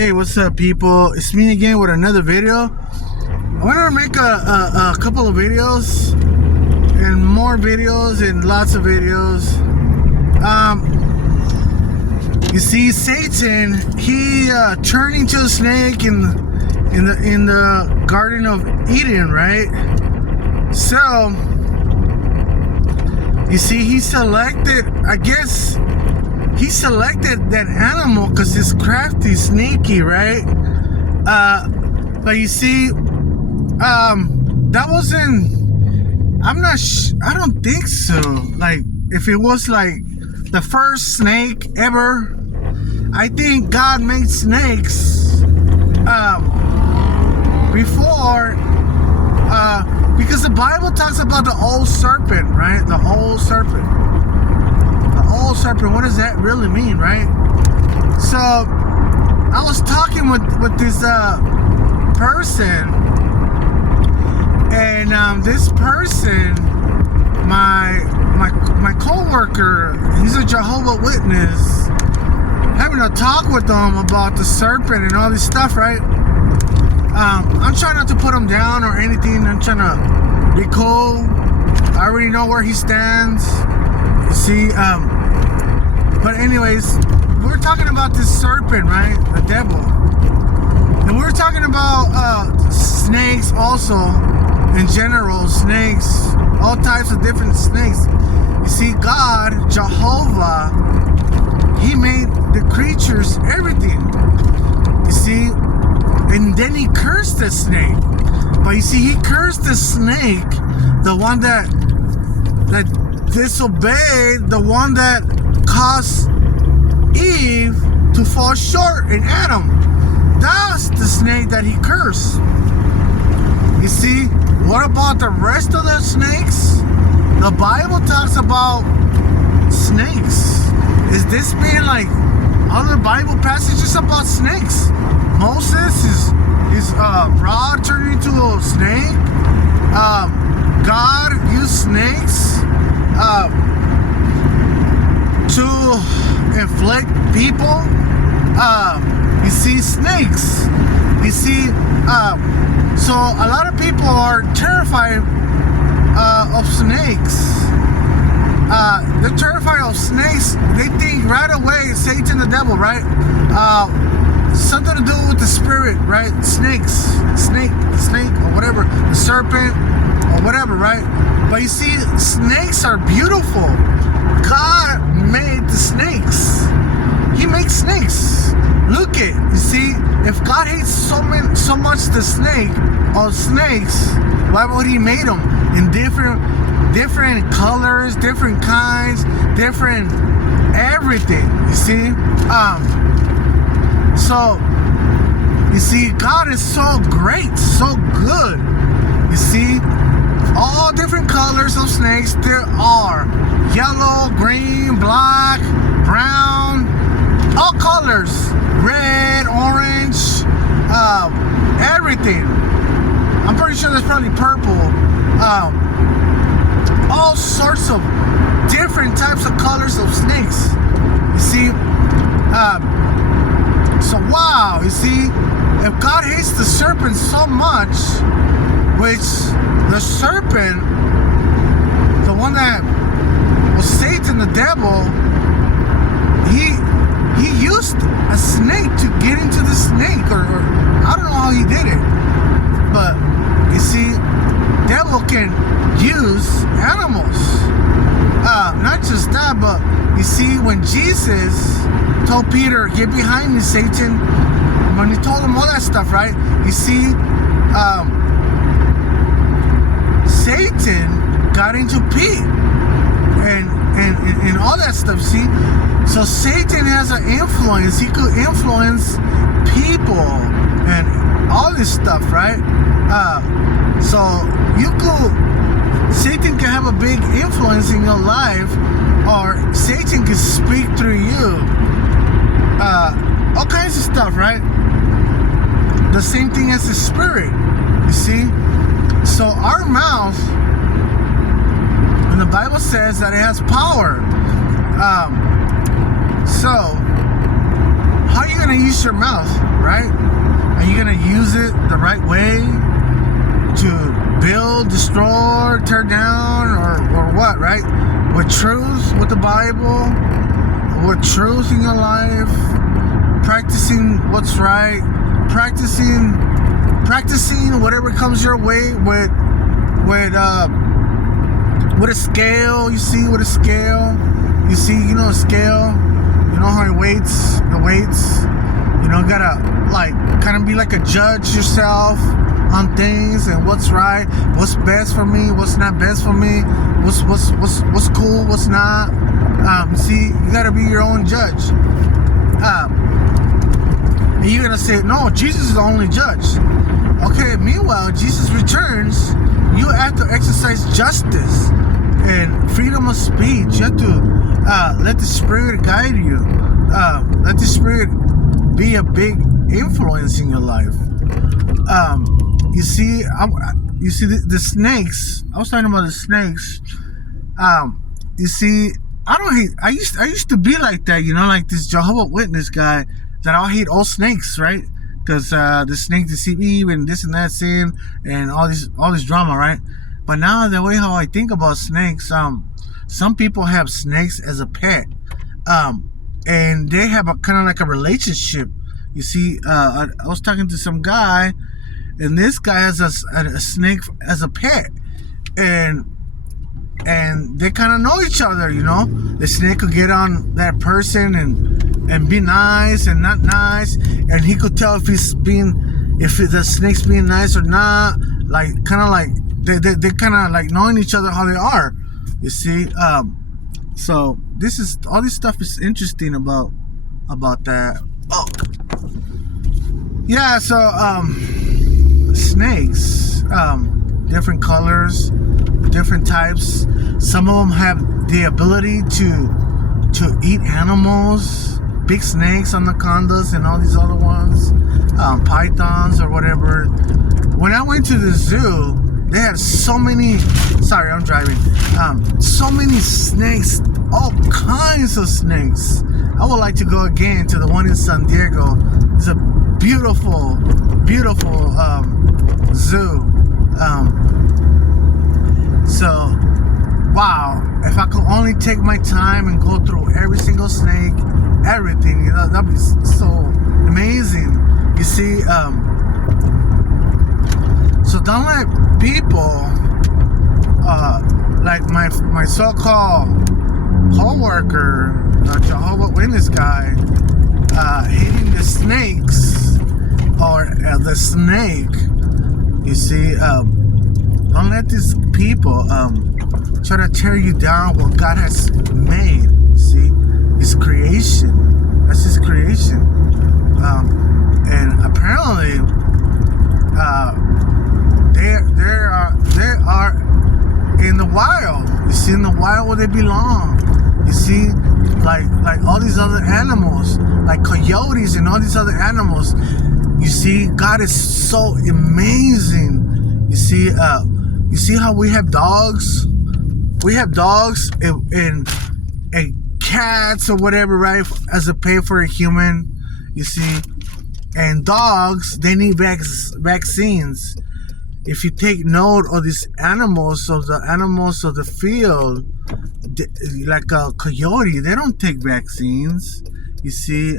Hey, what's up, people? It's me again with another video. I want to make a couple of videos and more videos and lots of videos. You see, Satan, he turned into a snake in the Garden of Eden, right? So you see, he selected, I guess. He selected that animal because it's crafty, sneaky, right? But you see, that wasn't. I don't think so. Like, if it was like the first snake ever, I think God made snakes before, because the Bible talks about the old serpent, right? The old serpent. Serpent, what does that really mean, right? So I was talking with this person, and this person, my co-worker, he's a Jehovah's Witness, having a talk with them about the serpent and all this stuff, right? I'm trying not to put him down or anything. I'm trying to be cool. I already know where he stands. You see, but anyways, we're talking about this serpent, right? The devil. And we're talking about snakes also, in general, snakes, all types of different snakes. You see, God, Jehovah, he made the creatures, everything. You see, and then he cursed the snake. But you see, he cursed the snake, the one that disobeyed, the one that caused Eve to fall short in Adam. That's the snake that he cursed. You see, what about the rest of the snakes? The Bible talks about snakes. Is this being like other Bible passages about snakes? Moses is rod turned into a snake. God used snakes to inflict people. You see, snakes. You see, so a lot of people are terrified of snakes. They're terrified of snakes. They think right away Satan, the devil, right? Something to do with the spirit, right? Snake, or whatever, the serpent, or whatever, right? But you see, snakes are beautiful. God made the snakes. He makes snakes. Look it. You see, if God hates so much the snake or snakes, why would he made them in different colors, different kinds, different everything? You see, so you see, God is so great, so good. You see, all different colors of snakes there are. Yellow, green, black, brown, all colors. Red, orange, everything. I'm pretty sure there's probably purple. All sorts of different types of colors of snakes. You see, so wow, you see, if God hates the serpent so much, which the serpent, the one that was Satan, the devil, he used a snake to get into the snake, or I don't know how he did it. But you see, devil can use animals. Not just that, but you see, when Jesus told Peter, "Get behind me, Satan," when he told him all that stuff, right? You see, Satan got into Pete and all that stuff. See, so Satan has an influence. He could influence people and all this stuff, right? So Satan can have a big influence in your life, or Satan can speak through you. All kinds of stuff, right? The same thing as the spirit, you see? So our mouth, and the Bible says that it has power. So how you you're gonna use your mouth, right? Are you gonna use it the right way to build, destroy, tear down, or what, right? With truth, with the Bible, with truth in your life, practicing what's right, practicing whatever comes your way with a scale. You see, with a scale, you see, a scale. You know how the weights. Gotta like kind of be like a judge yourself on things and what's right, what's best for me, what's not best for me, what's cool, what's not. See, you gotta be your own judge. And you're gonna say, no, Jesus is the only judge. Okay, meanwhile, Jesus returns. You have to exercise justice and freedom of speech. You have to let the Spirit guide you. Let the Spirit be a big influence in your life. You see, the snakes. I was talking about the snakes. You see, I used to be like that, like this Jehovah's Witness guy that I'll hate all snakes, right? Because the snake deceived Eve and this and that sin and all this drama, right? But now the way how I think about snakes, some people have snakes as a pet, and they have a kind of like a relationship. You see, I was talking to some guy, and this guy has a snake as a pet, and they kind of know each other. The snake could get on that person and be nice and not nice, and he could tell if the snake's being nice or not. Like kind of like they kind of like knowing each other how they are. You see, so all this stuff is interesting about that. Oh, yeah. So snakes, different colors, different types. Some of them have the ability to eat animals. Big snakes, anacondas, and all these other ones, pythons or whatever. When I went to the zoo, they had so many. Sorry, I'm driving. So many snakes, all kinds of snakes. I would like to go again to the one in San Diego. It's a beautiful, beautiful zoo. So, wow! If I could only take my time and go through every single snake, everything, that'd be so amazing. You see, so don't let people like my so-called co-worker, the Jehovah's Witness guy, hating the snakes or the snake. You see, don't let these people try to tear you down what God has made. See, His creation. That's His creation. And apparently, they are in the wild. You see, in the wild where they belong. You see, like all these other animals, like coyotes and all these other animals. You see, God is so amazing. You see how we have dogs. We have dogs and cats or whatever, right? As a pay for a human. You see, and dogs, they need vaccines. If you take note of these animals, of the field, like a coyote, they don't take vaccines. You see,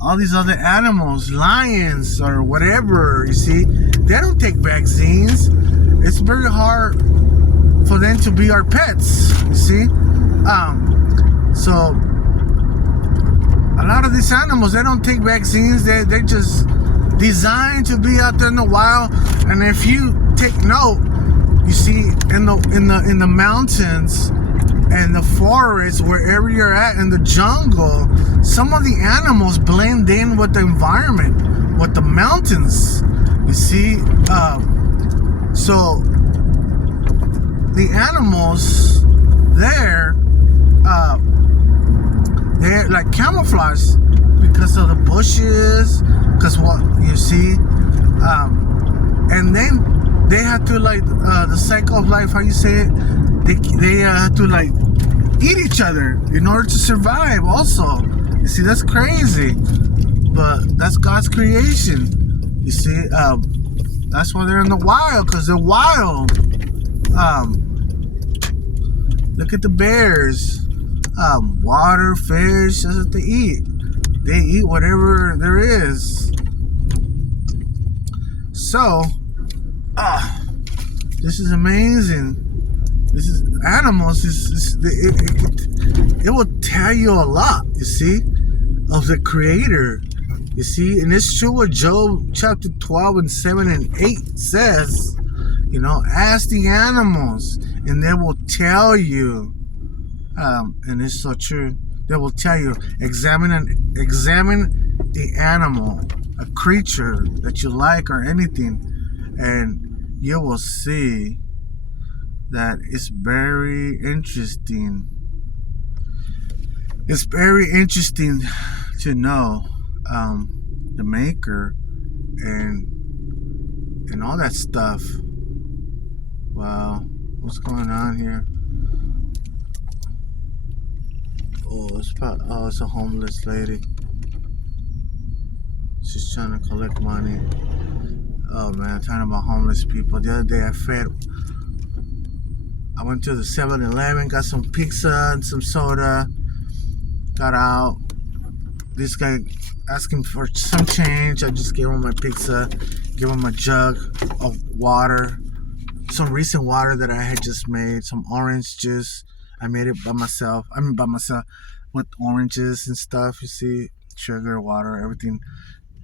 all these other animals, lions or whatever, you see, they don't take vaccines. It's very hard for them to be our pets, you see. So a lot of these animals, they don't take vaccines. They're just designed to be out there in the wild. And if you take note, you see in the mountains and the forest, wherever you're at, in the jungle, some of the animals blend in with the environment, with the mountains. You see, so the animals there, they're like camouflage because of the bushes, because what you see, and then they have to like the cycle of life. How you say it? They have to like eat each other in order to survive. Also, you see, that's crazy. but that's God's creation. You see, that's why they're in the wild, because they're wild. Look at the bears. Water, fish, that's what they eat. They eat whatever there is. So, this is amazing. This is animals. It will tell you a lot, you see, of the Creator. You see, and it's true what Job chapter 12 and 7 and 8 says. You know, ask the animals, and they will tell you. And it's so true. They will tell you. Examine the animal, a creature that you like or anything, and you will see that it's very interesting. It's very interesting to know the maker and all that stuff. Wow, what's going on here? It's a homeless lady. She's trying to collect money. Oh man, talking about homeless people. The other day I went to the 7-Eleven, got some pizza and some soda. Got out. This guy asking for some change. I just gave him my pizza, gave him a jug of water, some recent water that I had just made, some orange juice. I made it by myself. With oranges and stuff, you see, sugar, water, everything.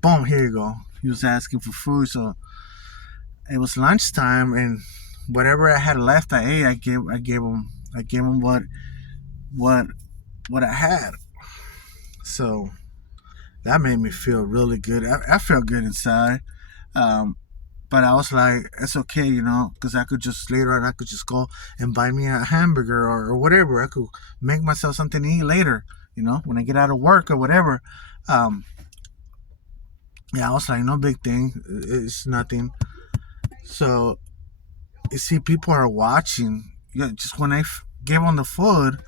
Boom, here you go. He was asking for food, so it was lunchtime, and whatever I had left, I ate. I gave him what I had. So that made me feel really good. I felt good inside. But I was like, it's okay, you know, because I could just later on, I could just go and buy me a hamburger or whatever. I could make myself something to eat later, you know, when I get out of work or whatever. Yeah, I was like, no big thing. It's nothing. So, you see, people are watching. Yeah, just when I gave them the food,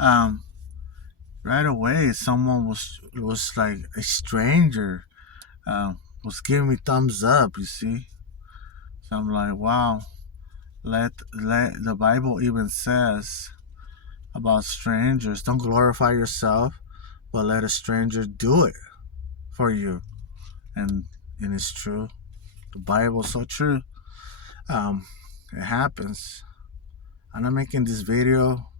right away, it was like a stranger, was giving me thumbs up, you see. So I'm like, wow, let the Bible even says about strangers, don't glorify yourself, but let a stranger do it for you. And it's true. The Bible's so true. It happens. I'm not making this video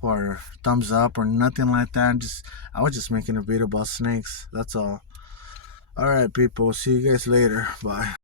for thumbs up or nothing like that. I was just making a video about snakes. That's all. Alright people, see you guys later. Bye.